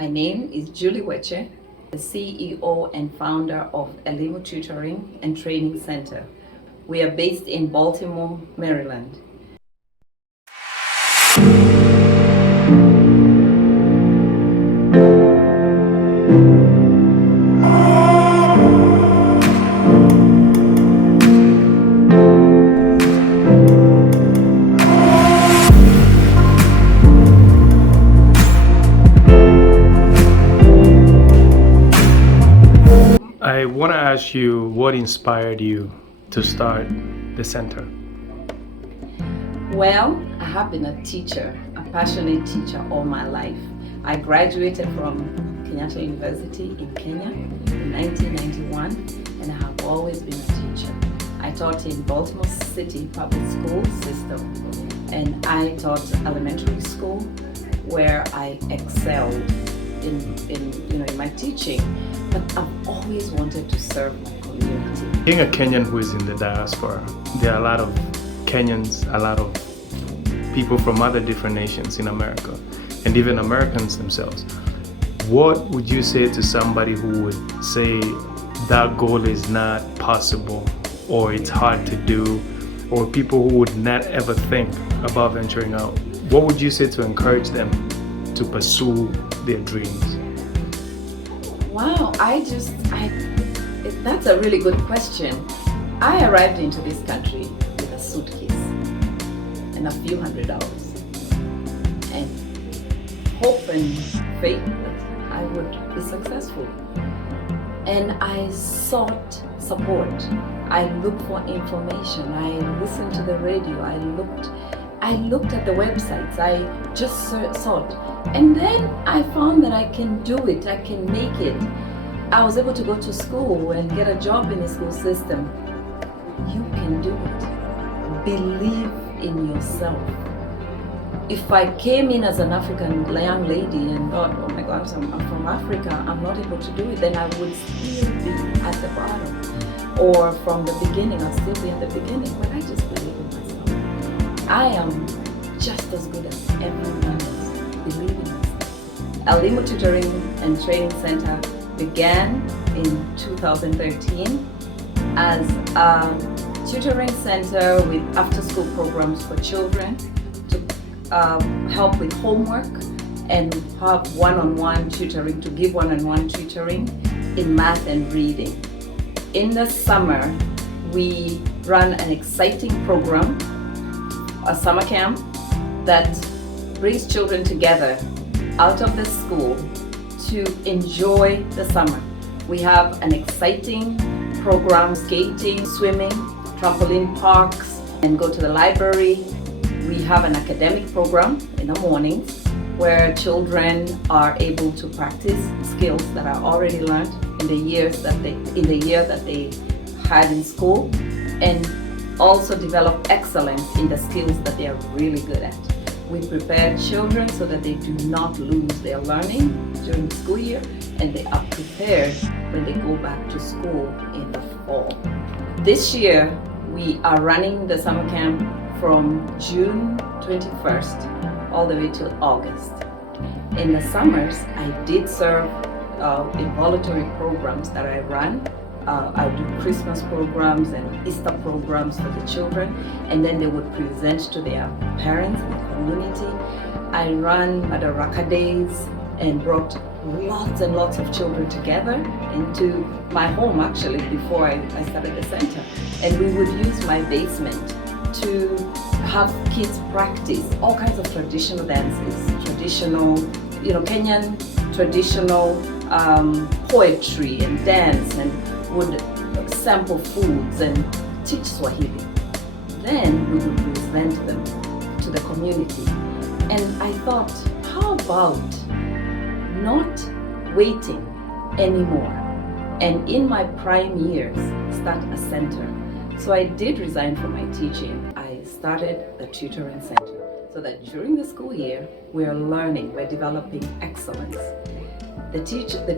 My name is Julie Weche, the CEO and founder of Elimu Tutoring and Training Center. We are based in Baltimore, Maryland. I want to ask you what inspired you to start the center? Well, I have been a teacher, a passionate teacher all my life. I graduated from Kenyatta University in Kenya in 1991, and I have always been a teacher. I taught in Baltimore City public school system, and I taught elementary school where I excelled in my teaching. But I've always wanted to serve my community. Being a Kenyan who is in the diaspora, there are a lot of Kenyans, a lot of people from other different nations in America, and even Americans themselves. What would you say to somebody who would say that goal is not possible, or it's hard to do, or people who would not ever think about venturing out? What would you say to encourage them to pursue their dreams? Wow, that's a really good question. I arrived into this country with a suitcase and a few $100 and hope and faith that I would be successful. And I sought support. I looked for information. I listened to the radio. I looked at the websites. I just sought. And then I found that I can do it. I can make it. I was able to go to school and get a job in the school system. You can do it. Believe in yourself. If I came in as an African young lady and thought, oh my God, I'm from Africa, I'm not able to do it, then I would still be at the bottom. Or from the beginning, I'll still be at the beginning. But I just believe in myself. I am just as good as everyone else. Believe in myself. Elimu Tutoring and Training Center began in 2013 as a tutoring center with after-school programs for children to help with homework and have one-on-one tutoring, to give one-on-one tutoring in math and reading. In the summer, we run an exciting program, a summer camp that brings children together out of the school to enjoy the summer. We have an exciting program, skating, swimming, trampoline parks, and go to the library. We have an academic program in the mornings where children are able to practice skills that are already learned in the year that they had in school, and also develop excellence in the skills that they are really good at. We prepare children so that they do not lose their learning during the school year, and they are prepared when they go back to school in the fall. This year, we are running the summer camp from June 21st all the way till August. In the summers, I did serve in voluntary programs that I run. I do Christmas programs and Easter programs for the children, and then they would present to their parents in the community. I ran Madaraka Days and brought lots and lots of children together into my home, actually, before I started the center. And we would use my basement to have kids practice all kinds of traditional dances, traditional, Kenyan traditional poetry and dance, and would sample foods and teach Swahili. Then we would present them to the community. And I thought, how about not waiting anymore, and in my prime years, start a center. So I did resign from my teaching. I started the tutoring center so that during the school year, we're learning, we're developing excellence. The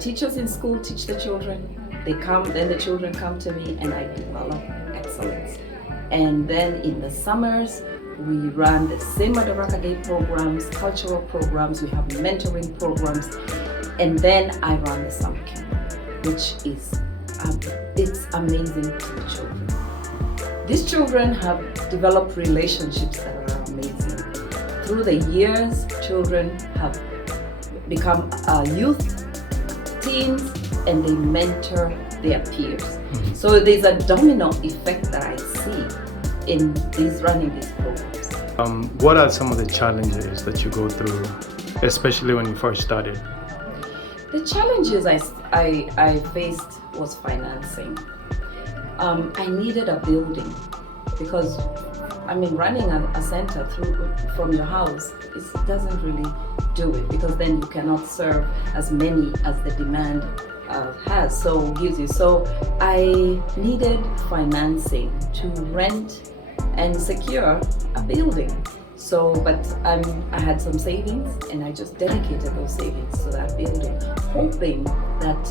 teachers in school teach the children. They come, then the children come to me, and I develop excellence. And then in the summers, we run the same Madaraka Day programs, cultural programs, we have mentoring programs, And then I run the summer camp, which is it's amazing to the children. These children have developed relationships that are amazing. Through the years, children have become youth, teens, and they mentor their peers. Mm-hmm. So there's a domino effect that I see in running these programs. What are some of the challenges that you go through, especially when you first started? The challenges I faced was financing. I needed a building because running a center from your house, it doesn't really do it, because then you cannot serve as many as the demand has, so gives you. So I needed financing to rent and secure a building. So, but I had some savings, and I just dedicated those savings to that building, hoping that,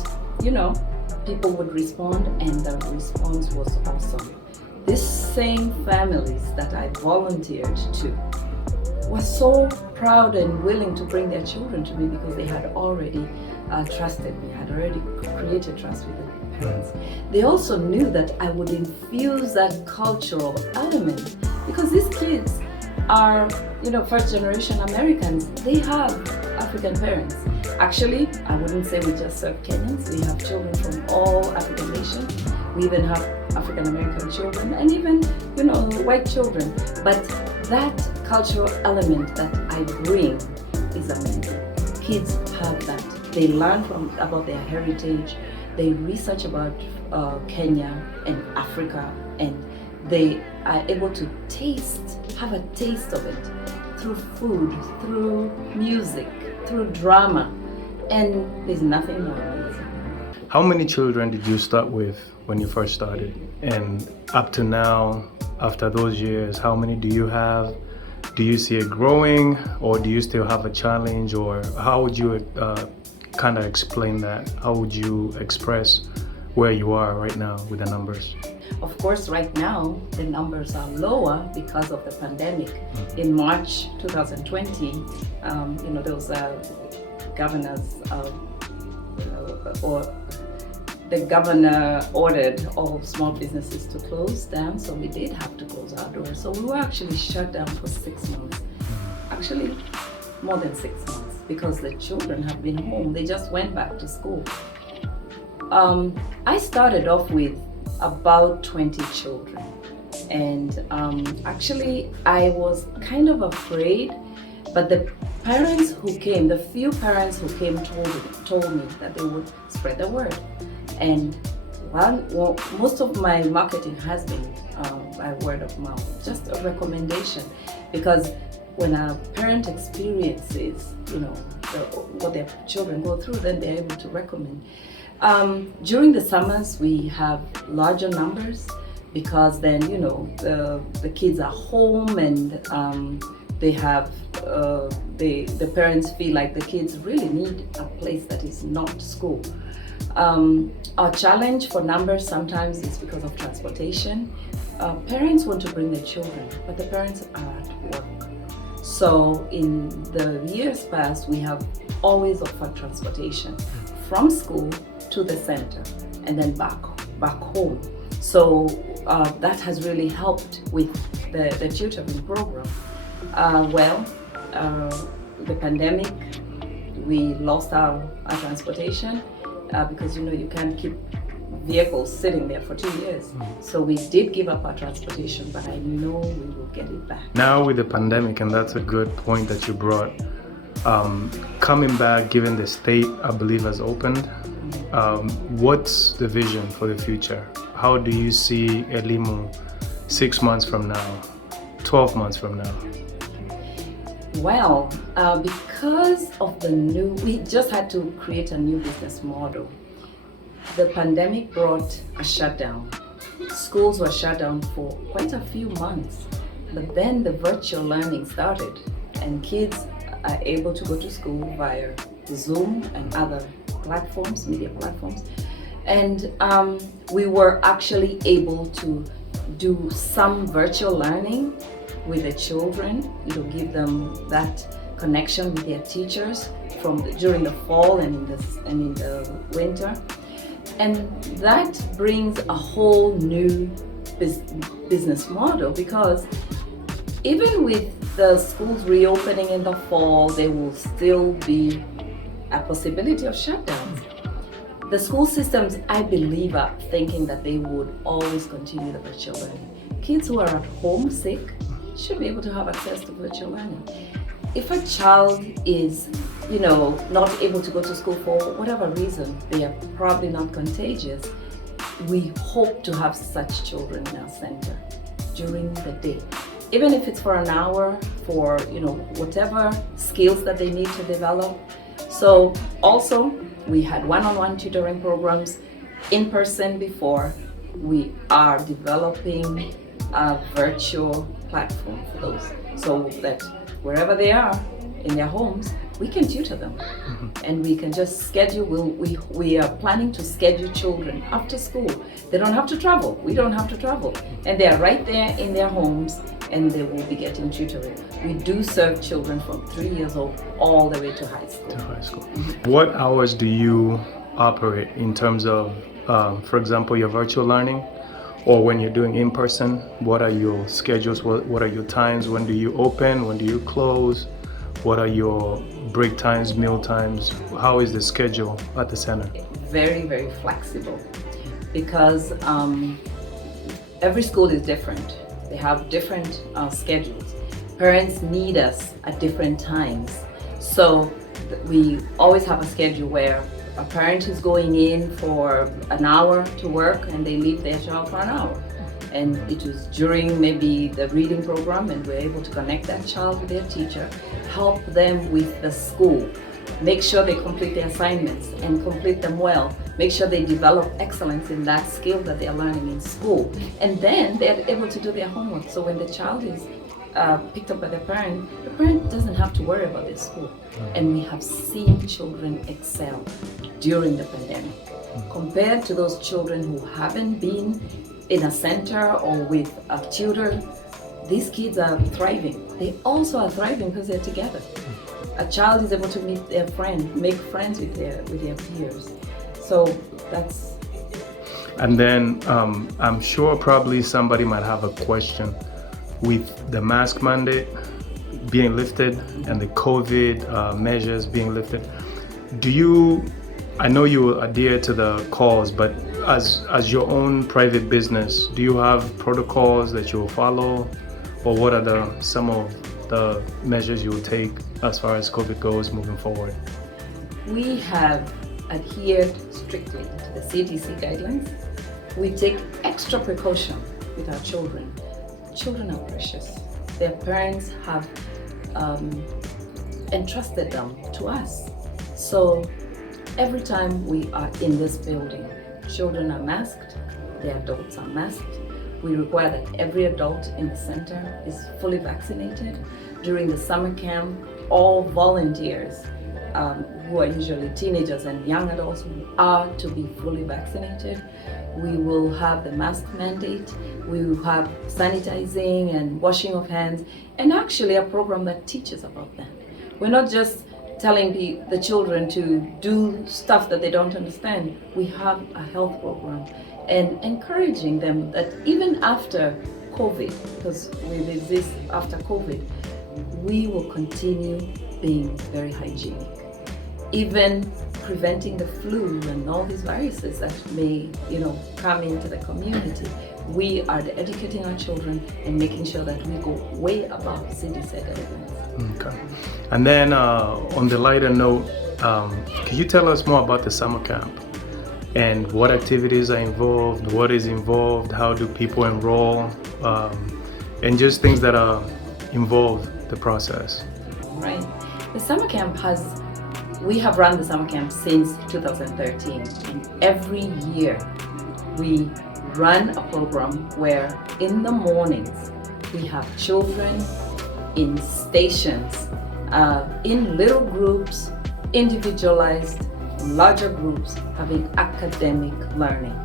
people would respond, and the response was awesome. These same families that I volunteered to were so proud and willing to bring their children to me, because they had already trusted me, had already created trust with the parents. They also knew that I would infuse that cultural element, because these kids are, first generation Americans. They have African parents. Actually, I wouldn't say we just serve Kenyans. We have children from all African nations. We even have African American children, and even, white children. But that cultural element that I bring is amazing. Kids have that. They learn about their heritage. They research about Kenya and Africa, and they are able to have a taste of it through food, through music, through drama, and there's nothing more amazing. How many children did you start with when you first started? And up to now, after those years, how many do you have? Do you see it growing, or do you still have a challenge? Or how would you kind of explain that? How would you express where you are right now with the numbers? Of course, right now, the numbers are lower because of the pandemic. In March 2020, there was a the governor ordered all small businesses to close down, so we did have to close our doors. So we were actually shut down for 6 months. Actually, more than 6 months, because the children have been home. They just went back to school. I started off with about 20 children, and actually I was kind of afraid, but the parents who came, the few parents who came told me that they would spread the word. And most of my marketing has been by word of mouth, just a recommendation, because when a parent experiences, what their children go through, then they're able to recommend. During the summers, we have larger numbers, because then, the kids are home, and they have, the parents feel like the kids really need a place that is not school. Our challenge for numbers sometimes is because of transportation. Parents want to bring their children, but the parents are at work. So in the years past, we have always offered transportation from school to the center, and then back home. So that has really helped with the tutoring program. The pandemic, we lost our transportation because you can't keep vehicles sitting there for 2 years. So we did give up our transportation, but I know we will get it back. Now with the pandemic, and that's a good point that you brought, coming back, given the state, I believe, has opened, what's the vision for the future? How do you see Elimu 6 months from now, 12 months from now? Well, because of we just had to create a new business model. The pandemic brought a shutdown. Schools were shut down for quite a few months, but then the virtual learning started, and kids are able to go to school via Zoom and other platforms, media platforms. And we were actually able to do some virtual learning with the children, give them that connection with their teachers during the fall and in the winter. And that brings a whole new business model, because even with the schools reopening in the fall, there will still be a possibility of shutdowns. The school systems, I believe, are thinking that they would always continue the virtual learning. Kids who are at home sick should be able to have access to virtual learning. If a child is, not able to go to school for whatever reason, they are probably not contagious, we hope to have such children in our center during the day. Even if it's for an hour, for whatever skills that they need to develop. So also, we had one-on-one tutoring programs in person before. We are developing a virtual platform for those, so that wherever they are in their homes, we can tutor them. And we can just schedule, we are planning to schedule children after school. They don't have to travel, we don't have to travel. And they are right there in their homes, and they will be getting tutoring. We do serve children from 3 years old all the way to high school. What hours do you operate in terms of, for example, your virtual learning? Or when you're doing in person, what are your schedules? What are your times? When do you open? When do you close? What are your break times, meal times? How is the schedule at the center? Very, very flexible, because every school is different. They have different schedules. Parents need us at different times. So we always have a schedule where a parent is going in for an hour to work and they leave their child for an hour. And it was during maybe the reading program, and we're able to connect that child with their teacher, help them with the school, make sure they complete their assignments and complete them well, make sure they develop excellence in that skill that they're learning in school. And then they're able to do their homework. So when the child is picked up by the parent doesn't have to worry about their school. And we have seen children excel during the pandemic. Compared to those children who haven't been in a center or with a tutor, these kids are thriving. They also are thriving because they're together. A child is able to meet their friend, make friends with their peers. So that's. And then I'm sure probably somebody might have a question with the mask mandate being lifted and the COVID measures being lifted. I know you adhere to the calls, but as your own private business, do you have protocols that you will follow, or what are some of the measures you will take as far as COVID goes moving forward? We have adhered strictly to the CDC guidelines. We take extra precaution with our children. Children are precious. Their parents have entrusted them to us. So every time we are in this building, children are masked, the adults are masked. We require that every adult in the center is fully vaccinated. During the summer camp, all volunteers who are usually teenagers and young adults are to be fully vaccinated. We will have the mask mandate. We will have sanitizing and washing of hands, and actually a program that teaches about that. We're not just telling the children to do stuff that they don't understand. We have a health program and encouraging them that even after COVID, because we exist after COVID, we will continue being very hygienic. Even preventing the flu and all these viruses that may, come into the community. We are educating our children and making sure that we go way above CDC guidelines. Okay. And then on the lighter note, can you tell us more about the summer camp and what activities are involved, what is involved, how do people enroll, and just things that are involved the process? Right. The summer camp we have run the summer camp since 2013, and every year we run a program where in the mornings we have children in stations, in little groups, individualized, larger groups, having academic learning.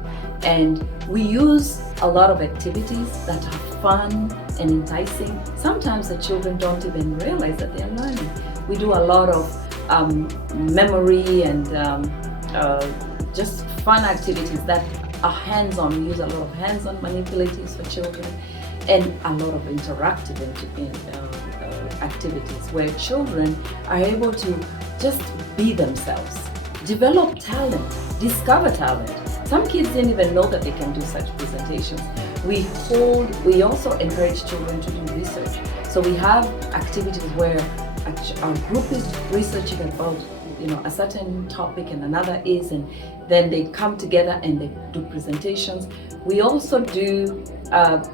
And we use a lot of activities that are fun and enticing. Sometimes the children don't even realize that they're learning. We do a lot of memory and just fun activities that are hands-on. We use a lot of hands-on manipulatives for children and a lot of interactive activities where children are able to just be themselves, develop talent, discover talent. Some kids didn't even know that they can do such presentations. We also encourage children to do research. So we have activities where our group is researching about a certain topic and another is, and then they come together and they do presentations. We also do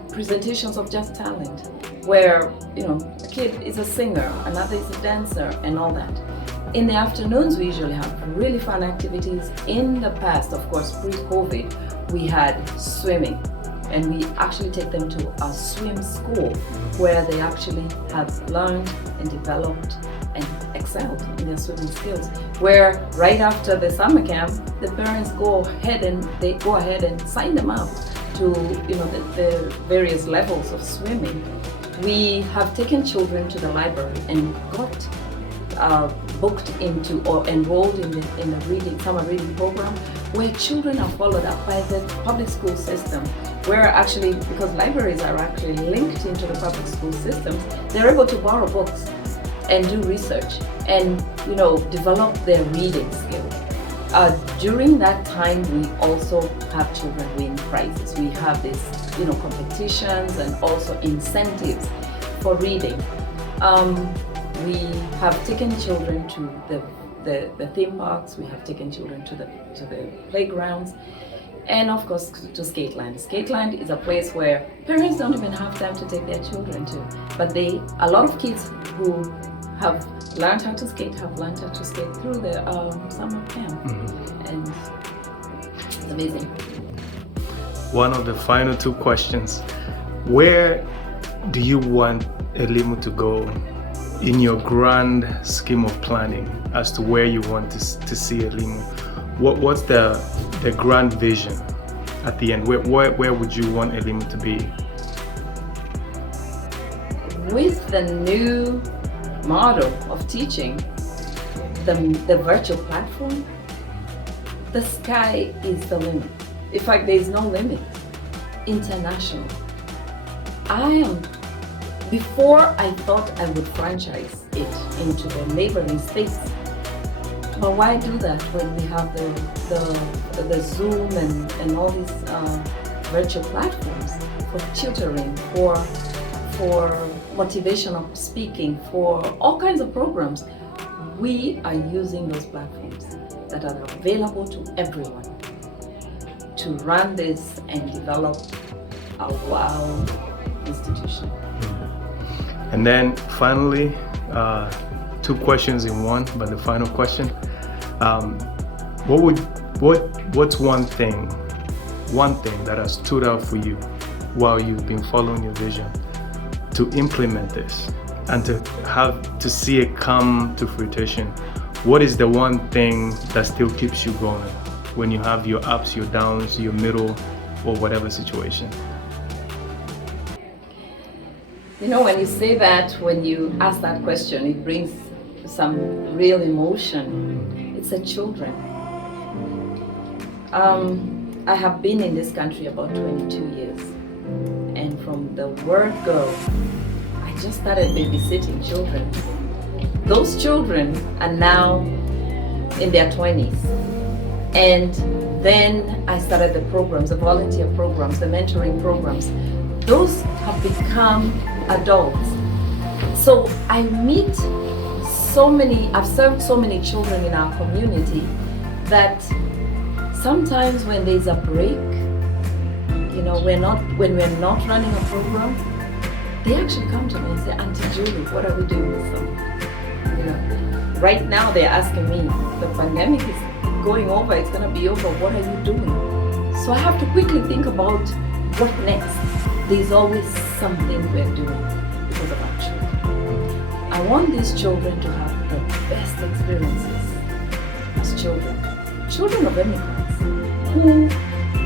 presentations of just talent, where a kid is a singer, another is a dancer, and all that. In the afternoons, we usually have really fun activities. In the past, of course, pre-COVID, we had swimming, and we actually take them to a swim school where they actually have learned and developed and excelled in their swimming skills. Where right after the summer camp, the parents go ahead and sign them up to the various levels of swimming. We have taken children to the library and got booked into or enrolled in the summer reading program, where children are followed up by the public school system, where actually, because libraries are actually linked into the public school systems, they're able to borrow books and do research and develop their reading skills. During that time, we also have children win prizes. We have these competitions and also incentives for reading. We have taken children to the theme parks. We have taken children to the playgrounds, and of course to Skateland. Skateland is a place where parents don't even have time to take their children to, but a lot of kids who have learned how to skate have learned how to skate through the summer camp, and it's amazing. One of the final two questions: where do you want Elimu to go in your grand scheme of planning as to where you want to see Elimu? What's the grand vision at the end? Where would you want Elimu to be? With the new model of teaching, the virtual platform, the sky is the limit. In fact, there is no limit. International. Before I thought I would franchise it into the neighboring states. But why do that when we have the Zoom and all these virtual platforms for tutoring, for motivational speaking, for all kinds of programs? We are using those platforms that are available to everyone to run this and develop a wow institution. And then finally, two questions in one, but the final question: what's one thing that has stood out for you while you've been following your vision to implement this and to see it come to fruition? What is the one thing that still keeps you going when you have your ups, your downs, your middle, or whatever situation? When you say that, when you ask that question, it brings some real emotion. It's the children. I have been in this country about 22 years. And from the word go, I just started babysitting children. Those children are now in their 20s. And then I started the programs, the volunteer programs, the mentoring programs. Those have become adults. So I meet I've served so many children in our community that sometimes when there's a break, when we're not running a program, they actually come to me and say, Auntie Julie, what are we doing with them? Right now they're asking me, the pandemic is going over, it's gonna be over, what are you doing? So I have to quickly think about what next. There's always something we're doing because of our children. I want these children to have the best experiences as children of immigrants who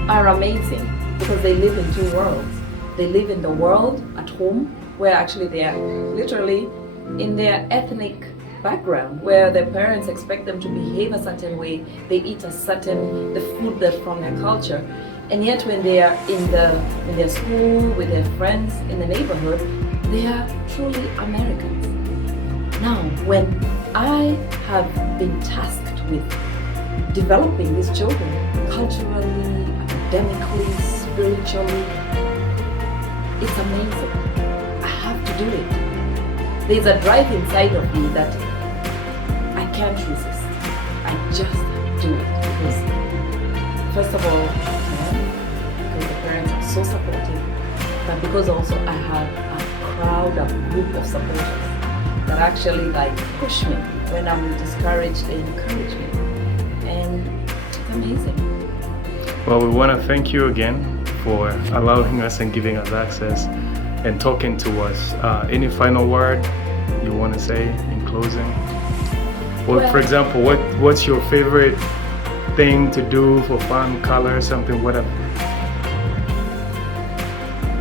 are amazing because they live in two worlds. They live in the world at home where actually they are literally in their ethnic background where their parents expect them to behave a certain way, they eat the food that's from their culture, and yet when they are in their school with their friends in the neighborhood, they are truly Americans. Now, when I have been tasked with developing these children culturally, academically, spiritually, it's amazing. I have to do it. There's a drive inside of me that I can't resist. I just do it because, first of all, I can, because the parents are so supportive, but because also I have a crowd, a group of supporters that actually like push me when I'm discouraged. They encourage me, and it's amazing. Well, we want to thank you again for allowing us and giving us access and talking to us. Any final word you want to say in closing? Well, for example, what's your favorite thing to do for fun, color, something, whatever?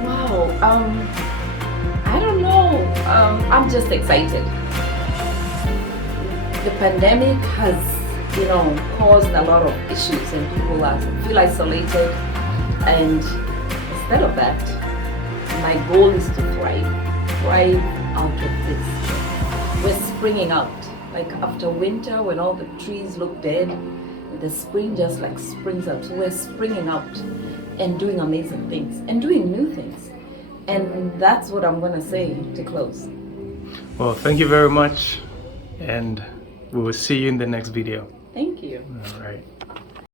Wow, I don't know. I'm just excited. The pandemic has, caused a lot of issues, and people feel isolated. And instead of that, my goal is to thrive out of this. We're springing out. Like after winter, when all the trees look dead, the spring just like springs out. So we're springing out and doing amazing things and doing new things. And that's what I'm gonna say to close. Well, thank you very much, and we will see you in the next video. Thank you. All right.